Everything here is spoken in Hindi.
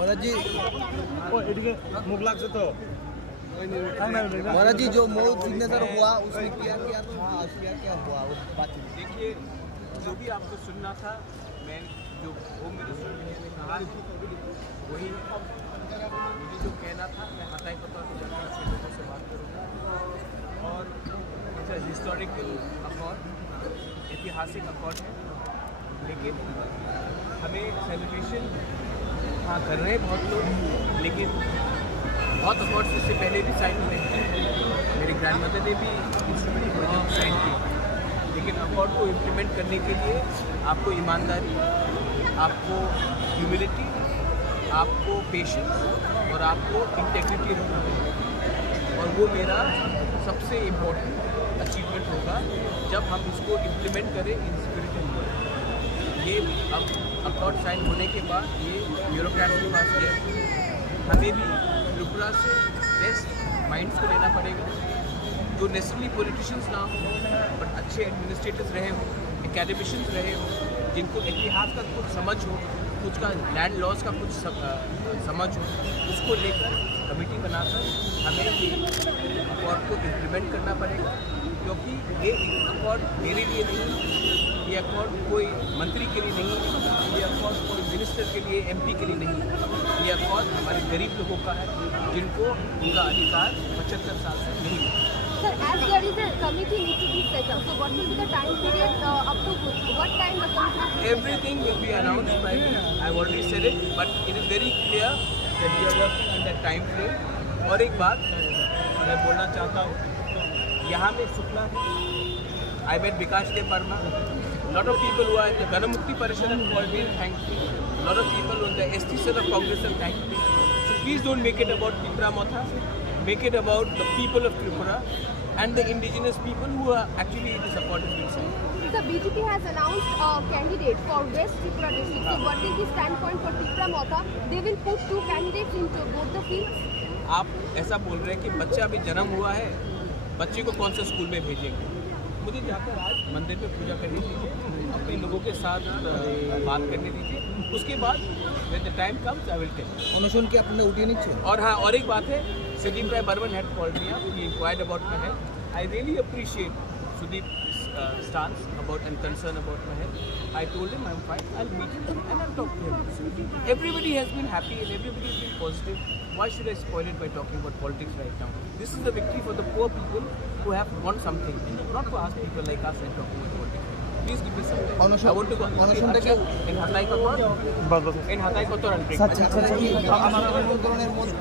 महाराज जी मुख लाग से तो महाराज जी जो मौत सिग्नेचर हुआ उसमें क्या था, क्या हुआ उस बातचीत? देखिए, जो भी आपको सुनना था, मैं जो होम मिनिस्टर ने कहा वही मुझे जो कहना था, मैं हताई पता की जनता से लोगों से बात करूँगा। और इट्स हिस्टोरिकल अकॉर्ड, ऐतिहासिक अकॉर्ड है, लेकिन हमें सेलिब्रेशन हाँ कर रहे हैं बहुत लोग, लेकिन बहुत अकॉर्ड्स इससे पहले भी साइन हुए हैं। मेरी ग्रैंडमदर ने भी इंस्ट्रूमेंट साइन किया, लेकिन अकॉर्ड को इम्प्लीमेंट करने के लिए आपको ईमानदारी, आपको ह्यूमिलिटी, आपको पेशेंस और आपको इंटेग्रिटी रखना होगा। और वो मेरा सबसे इम्पोर्टेंट अचीवमेंट होगा जब हम इसको इम्प्लीमेंट करें इन स्पिरिट एंड वर्ड। ये अब अकॉर्ड साइन होने के बाद ये ब्यूरोक्रेट्स के पास गया, हमें भी त्रिपुरा से बेस्ट माइंड्स को लेना पड़ेगा, जो नेसेसरली पॉलिटिशियंस ना हो बट अच्छे एडमिनिस्ट्रेटर्स रहे हों, एकेडमिशियंस रहे हों, जिनको इतिहास का कुछ समझ हो, कुछ का लैंड लॉज का कुछ समझ हो, उसको लेकर कमेटी बनाकर हमें ये अकॉर्ड को इम्प्लीमेंट करना पड़ेगा। क्योंकि ये अकॉर्ड मेरे लिए नहीं, ये अकॉर्ड कोई मंत्री के लिए नहीं, ये अकॉर्ड कोई मिनिस्टर के लिए, एमपी के लिए नहीं, ये अकॉर्ड हमारे गरीब लोगों का है, जिनको उनका अधिकार 75 साल से नहीं है। Sir, as there is a committee need to be set up, so what will be the time period up to what time the committee? Everything will be announced by me. I've already said it, but it is very clear that we are working on that time frame. और एक बात मैं बोलना चाहता हूँ, यहाँ में शुक्ला है, I met Vikas Dev Verma, lot of people who are in the Ganamukti Parishad have called me and thanked me, lot of people on the ST cell of Congress have thanked me. So please don't make it about Tripura Motha, make it about the people of Tripura and the indigenous people who are actually in the support of this side. The BJP has announced a candidate for West Tripura district. So what is the standpoint for Tripura Motha? They will put 2 candidates into both the fields. आप ऐसा बोल रहे हैं कि बच्चा अभी जन्म हुआ है, बच्चे को कौन से स्कूल में भेजेंगे? मुझे जाकर आज मंदिर में पूजा करनी दीजिए, अपने लोगों के साथ बात करने दीजिए, उसके बाद when the time comes I will tell you. अनुशोन के अपने उठी नहीं और हाँ, और एक बात है, Sudeep Rai Burman had called me up, he inquired about my health. I really appreciate Sudeep's stance about and concern about my health. I told him I'm fine, I'll meet him and I'll talk to him. Everybody has been happy and everybody has been positive. Why should I spoil it by talking about politics right now? This is a victory for the poor people who have want something, not for us people like us and talking about politics. Please give me some time. I want to go in Hatay Kotor. In Hatay Kotor and break. আন্দোলনের মধ্যে